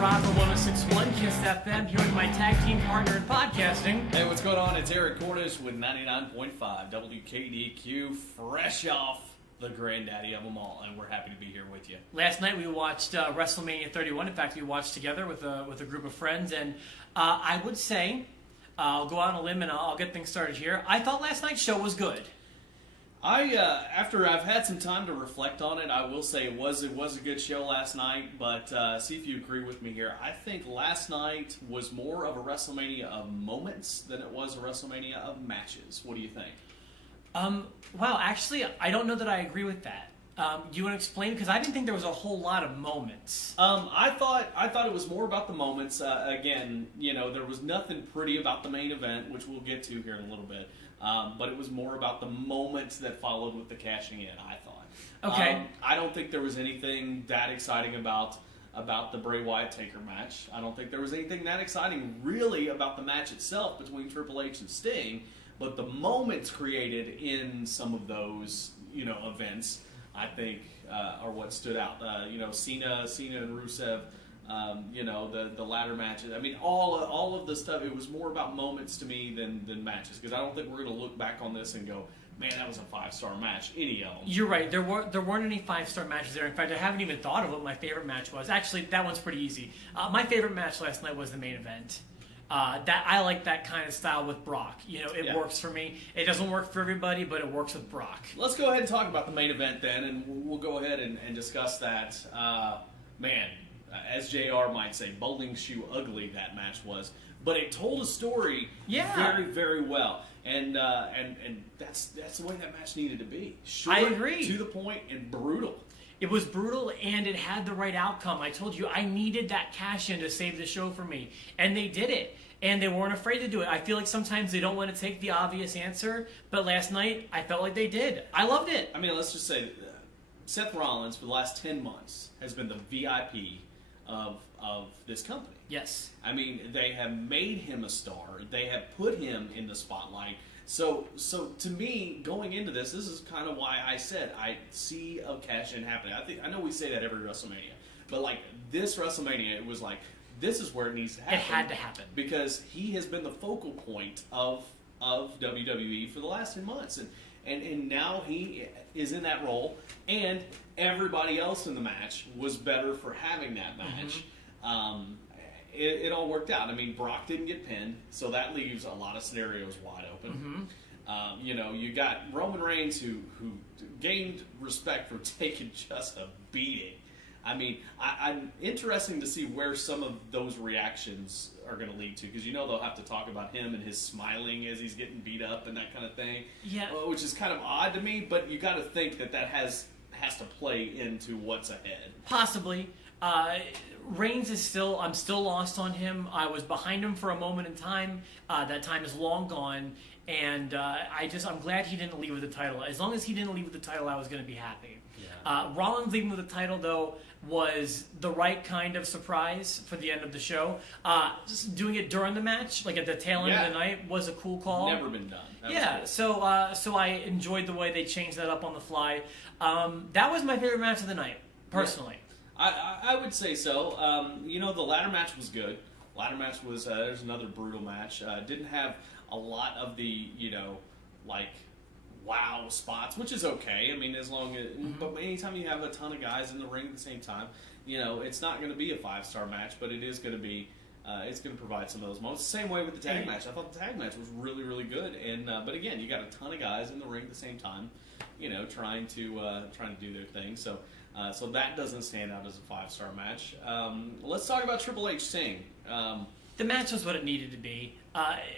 Rock on 106.1 Kiss FM here with my tag team partner in podcasting. Hey, what's going on? It's Eric Cornish with 99.5 WKDQ, fresh off the granddaddy of them all, and we're happy to be here with you. Last night we watched WrestleMania 31. In fact, we watched together with a group of friends, and I would say, I'll go out on a limb and I'll get things started here. I thought last night's show was good. After I've had some time to reflect on it, I will say it was a good show last night, but see if you agree with me here. I think last night was more of a WrestleMania of moments than it was a WrestleMania of matches. What do you think? Wow, actually, I don't know that I agree with that. Do you want to explain? Because I didn't think there was a whole lot of moments. I thought it was more about the moments. Again, there was nothing pretty about the main event, which we'll get to here in a little bit. But it was more about the moments that followed with the cashing in, I thought. Okay. I don't think there was anything that exciting about the Bray Wyatt-Taker match. I don't think there was anything that exciting really about the match itself between Triple H and Sting. But the moments created in some of those, events, I think, are what stood out. Cena and Rusev. The ladder matches. I mean, all of the stuff. It was more about moments to me than matches, because I don't think we're going to look back on this and go, man, that was a 5-star match. Any of them. You're right. There weren't any 5-star matches there. In fact, I haven't even thought of what my favorite match was. Actually, that one's pretty easy. My favorite match last night was the main event. That I like that kind of style with Brock. It works for me. It doesn't work for everybody, but it works with Brock. Let's go ahead and talk about the main event then, and we'll go ahead and discuss that. As JR might say, bowling shoe ugly that match was, but it told a story very, very well, and that's the way that match needed to be. Short, I agree. To the point, and brutal. It was brutal, and it had the right outcome. I told you I needed that cash in to save the show for me, and they did it. And they weren't afraid to do it. I feel like sometimes they don't want to take the obvious answer, but last night I felt like they did. I loved it. I mean, let's just say Seth Rollins for the last 10 months has been the VIP of this company. Yes. I mean, they have made him a star. They have put him in the spotlight. So to me, going into this is kind of why I said I see a cash-in happening. I know we say that every WrestleMania, but like this WrestleMania, it was like, this is where it needs to happen. It had to happen. Because he has been the focal point of WWE for the last 10 months. And now he is in that role, and everybody else in the match was better for having that match. Mm-hmm. It all worked out. I mean, Brock didn't get pinned, so that leaves a lot of scenarios wide open. Mm-hmm. You got Roman Reigns, who gained respect for taking just a beating. I mean, I'm interested to see where some of those reactions are going to lead to, because they'll have to talk about him and his smiling as he's getting beat up and that kind of thing. Yeah, which is kind of odd to me. But you got to think that has to play into what's ahead. Possibly. Reigns is I'm still lost on him. I was behind him for a moment in time. That time is long gone, and I'm glad he didn't leave with the title. As long as he didn't leave with the title, I was going to be happy. Yeah. Rollins leaving with the title, though, was the right kind of surprise for the end of the show. Just doing it during the match, like at the tail end of the night, was a cool call. Never been done. That was cool. So I enjoyed the way they changed that up on the fly. That was my favorite match of the night, personally. Yeah. I would say so. The ladder match was good. Ladder match was, there's another brutal match. Didn't have a lot of the, wow spots, which is okay. I mean, as long as, but anytime you have a ton of guys in the ring at the same time, it's not going to be a 5-star match, but it is going to be, it's going to provide some of those moments. Same way with the tag match. I thought the tag match was really, really good. And but again, you got a ton of guys in the ring at the same time, trying to do their thing. So that doesn't stand out as a 5-star match. Let's talk about Triple H Sting. The match was what it needed to be.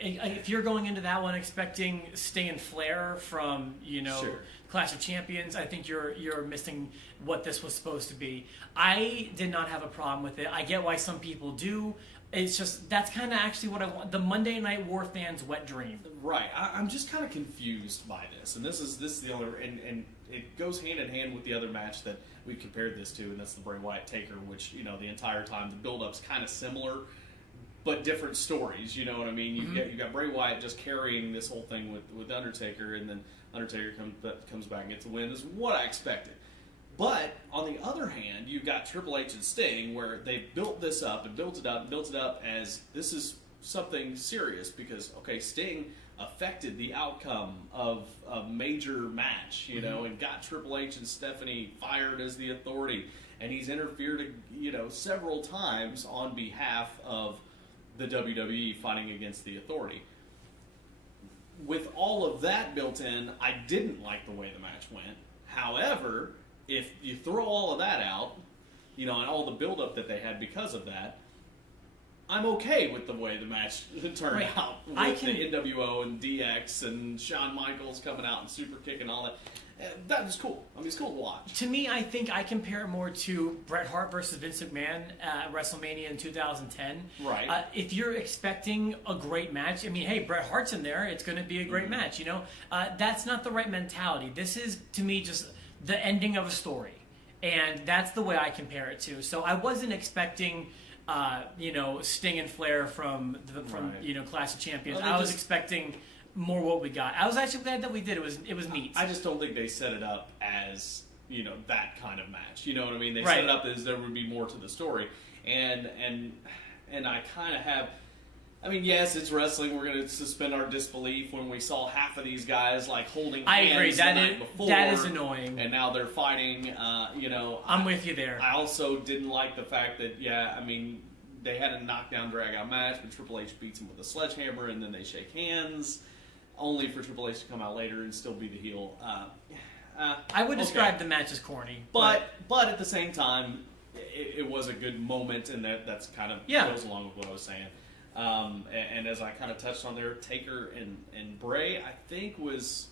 If you're going into that one expecting Sting and Flair from, Sure. Clash of Champions, I think you're missing what this was supposed to be. I did not have a problem with it. I get why some people do. It's just, that's kind of actually what I want. The Monday Night War fans' wet dream. Right. I'm just kind of confused by this. And this is the only, and it goes hand in hand with the other match that we compared this to, and that's the Bray Wyatt-Taker, which, the entire time the build-up's kind of similar, but different stories, you know what I mean? You got Bray Wyatt just carrying this whole thing with Undertaker, and then Undertaker comes back and gets a win, is what I expected. But on the other hand, you've got Triple H and Sting, where they built this up and built it up and built it up as this is something serious because, okay, Sting affected the outcome of a major match, you know, and got Triple H and Stephanie fired as the Authority, and he's interfered, you know, several times on behalf of the WWE fighting against the Authority. With all of that built in, I didn't like the way the match went. However, if you throw all of that out, you know, and all the build-up that they had because of that, I'm okay with the way the match turned out. With the NWO and DX and Shawn Michaels coming out and super kick and all that. That was cool. I mean, it's cool to watch. To me, I think I compare it more to Bret Hart versus Vince McMahon at WrestleMania in 2010. Right. If you're expecting a great match, I mean, hey, Bret Hart's in there. It's going to be a great match, you know? That's not the right mentality. This is, to me, just the ending of a story. And that's the way I compare it to. So I wasn't expecting... you know, Sting and Flair from you know, Clash of Champions. I was expecting more what we got. I was actually glad that we did. It was neat. I just don't think they set it up as, you know, that kind of match. You know what I mean? They set it up as there would be more to the story, and I kind of have. I mean, yes, it's wrestling. We're going to suspend our disbelief when we saw half of these guys like holding hands. I agree. The night before, that is annoying. And now they're fighting. You know, I'm with you there. I also didn't like the fact that, I mean, they had a knockdown, drag-out match, but Triple H beats him with a sledgehammer, and then they shake hands, only for Triple H to come out later and still be the heel. I would describe the match as corny, but at the same time, it was a good moment, and that's kind of goes along with what I was saying. And as I kind of touched on there, Taker and Bray, I think was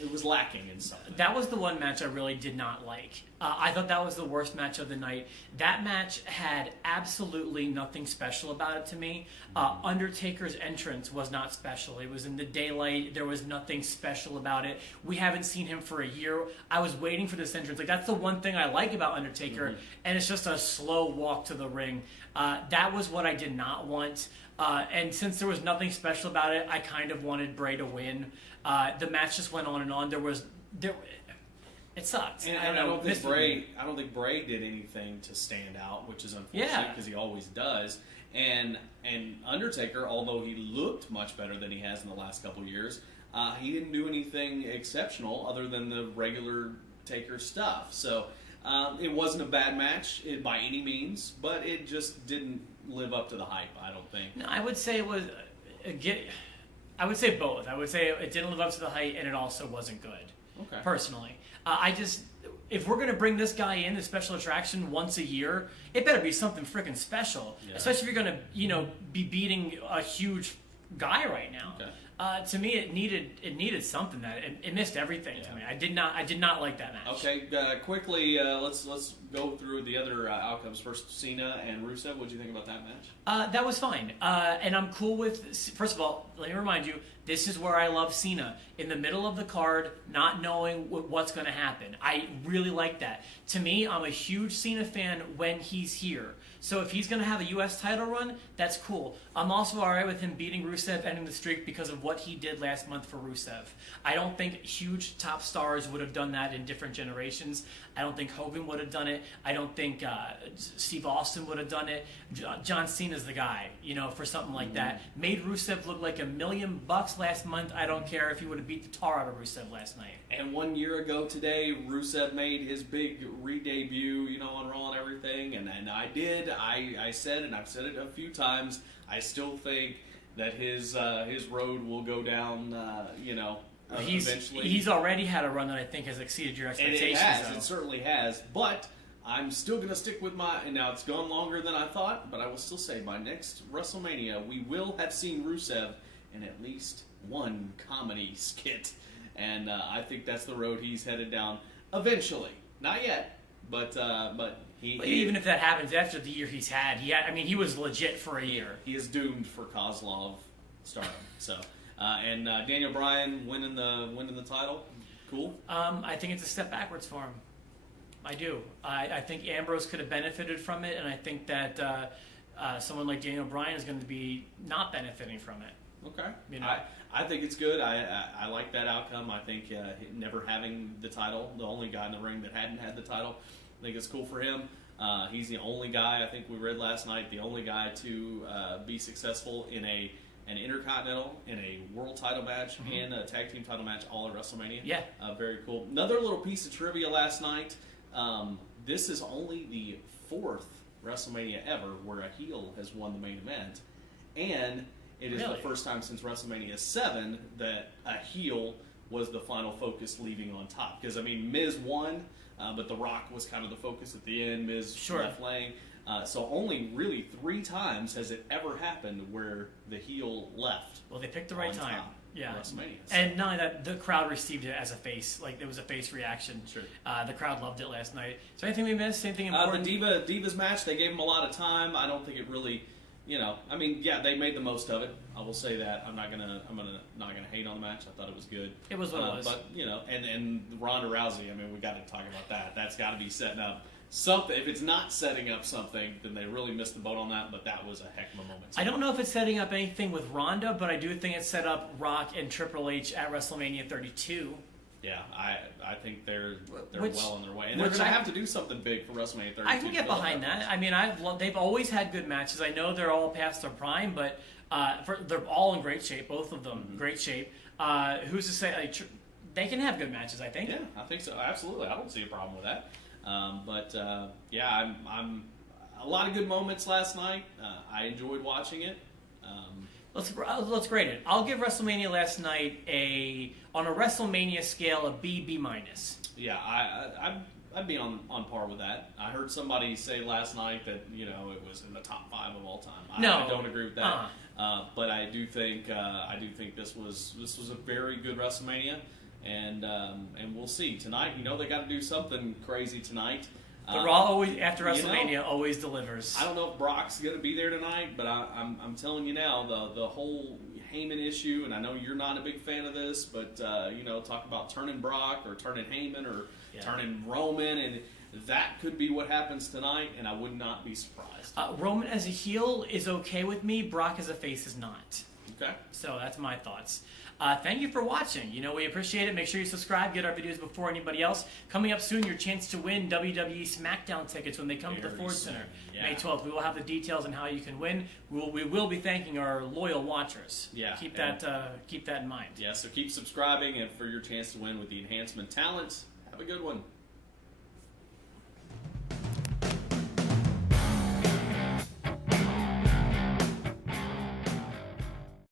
it was lacking in something. That was the one match I really did not like. I thought that was the worst match of the night. That match had absolutely nothing special about it to me. Undertaker's entrance was not special. It was in the daylight. There was nothing special about it. We haven't seen him for a year. I was waiting for this entrance. Like, that's the one thing I like about Undertaker, and it's just a slow walk to the ring. That was what I did not want. And since there was nothing special about it, I kind of wanted Bray to win. The match just went on and on. It sucked. And I don't think Bray did anything to stand out, which is unfortunate because he always does. And Undertaker, although he looked much better than he has in the last couple of years, he didn't do anything exceptional other than the regular Taker stuff. So it wasn't a bad match by any means, but it just didn't live up to the hype, I don't think. No, I would say it was... I would say both. I would say it didn't live up to the hype, and it also wasn't good. Okay. Personally, if we're going to bring this guy in, the special attraction, once a year, it better be something freaking special. Yeah. Especially if you're going to, you know, be beating a huge guy right now. Okay. To me, it needed something that it missed everything to me. I did not like that match. Okay, quickly, let's go through the other outcomes first. Cena and Rusev. What did you think about that match? That was fine, and I'm cool with. First of all, let me remind you, this is where I love Cena in the middle of the card, not knowing what's going to happen. I really like that. To me, I'm a huge Cena fan when he's here. So if he's going to have a U.S. title run, that's cool. I'm also all right with him beating Rusev, ending the streak because of what he did last month for Rusev. I don't think huge top stars would have done that in different generations. I don't think Hogan would have done it. I don't think Steve Austin would have done it. John Cena's the guy, you know, for something like that. Made Rusev look like $1 million last month. I don't care if he would have beat the tar out of Rusev last night. And 1 year ago today, Rusev made his big re-debut, you know, on Raw and everything. And I did. I said, and I've said it a few times, I still think that his road will go down, you know, eventually. He's already had a run that I think has exceeded your expectations. And it has. It certainly has. But I'm still going to stick with and now it's gone longer than I thought, but I will still say by next WrestleMania, we will have seen Rusev in at least one comedy skit. And I think that's the road he's headed down eventually. Not yet, but even if that happens after the year he's had, I mean, he was legit for a year. He is doomed for Kozlov stardom. So, and Daniel Bryan winning the title, cool. I think it's a step backwards for him. I do. I think Ambrose could have benefited from it, and I think that someone like Daniel Bryan is going to be not benefiting from it. Okay. You know? I think it's good. I like that outcome. I think never having the title, the only guy in the ring that hadn't had the title, I think it's cool for him. He's the only guy, I think we read last night, the only guy to be successful in an Intercontinental, in a World title match, and a Tag Team title match all at WrestleMania. Yeah. Very cool. Another little piece of trivia last night. This is only the 4th WrestleMania ever where a heel has won the main event. And it is the first time since WrestleMania 7 that a heel was the final focus leaving on top. Because, I mean, Miz won, but The Rock was kind of the focus at the end. Miz left laying. So only really 3 times has it ever happened where the heel left. Well, they picked the right time. Yeah. WrestleMania. And not only that, the crowd received it as a face. Like, there was a face reaction. Sure. The crowd loved it last night. Is there anything we missed? Anything important? The Divas match, they gave him a lot of time. I don't think it really, I mean, yeah, they made the most of it. I will say that. I'm not gonna hate on the match. I thought it was good. It was what it was. But and Ronda Rousey. I mean, we got to talk about that. That's got to be setting up something. If it's not setting up something, then they really missed the boat on that. But that was a heck of a moment. I don't know if it's setting up anything with Ronda, but I do think it's set up Rock and Triple H at WrestleMania 32. Yeah, I think they're well on their way, and they're going to have to do something big for WrestleMania 32. I can get behind that. I mean, they've always had good matches. I know they're all past their prime, but they're all in great shape. Both of them, great shape. Who's to say they can have good matches? I think. Yeah, I think so. Absolutely, I don't see a problem with that. Yeah, I'm a lot of good moments last night. I enjoyed watching it. Let's grade it. I'll give WrestleMania last night on a WrestleMania scale, a B minus. Yeah, I'd be on par with that. I heard somebody say last night that it was in the top 5 of all time. I don't agree with that. But I do think this was a very good WrestleMania, and we'll see tonight. They got to do something crazy tonight. The Raw always after WrestleMania always delivers. I don't know if Brock's going to be there tonight, but I'm telling you now, the whole Heyman issue, and I know you're not a big fan of this, but talk about turning Brock or turning Heyman or turning Roman, and that could be what happens tonight, and I would not be surprised. Roman as a heel is okay with me. Brock as a face is not. Okay. So that's my thoughts. Thank you for watching. We appreciate it. Make sure you subscribe, get our videos before anybody else. Coming up soon, your chance to win WWE SmackDown tickets when they come to the Ford Center. Yeah. May 12th. We will have the details on how you can win. We will be thanking our loyal watchers. Yeah. Keep that in mind. Yeah, so keep subscribing and for your chance to win with the Enhancement talent. Have a good one.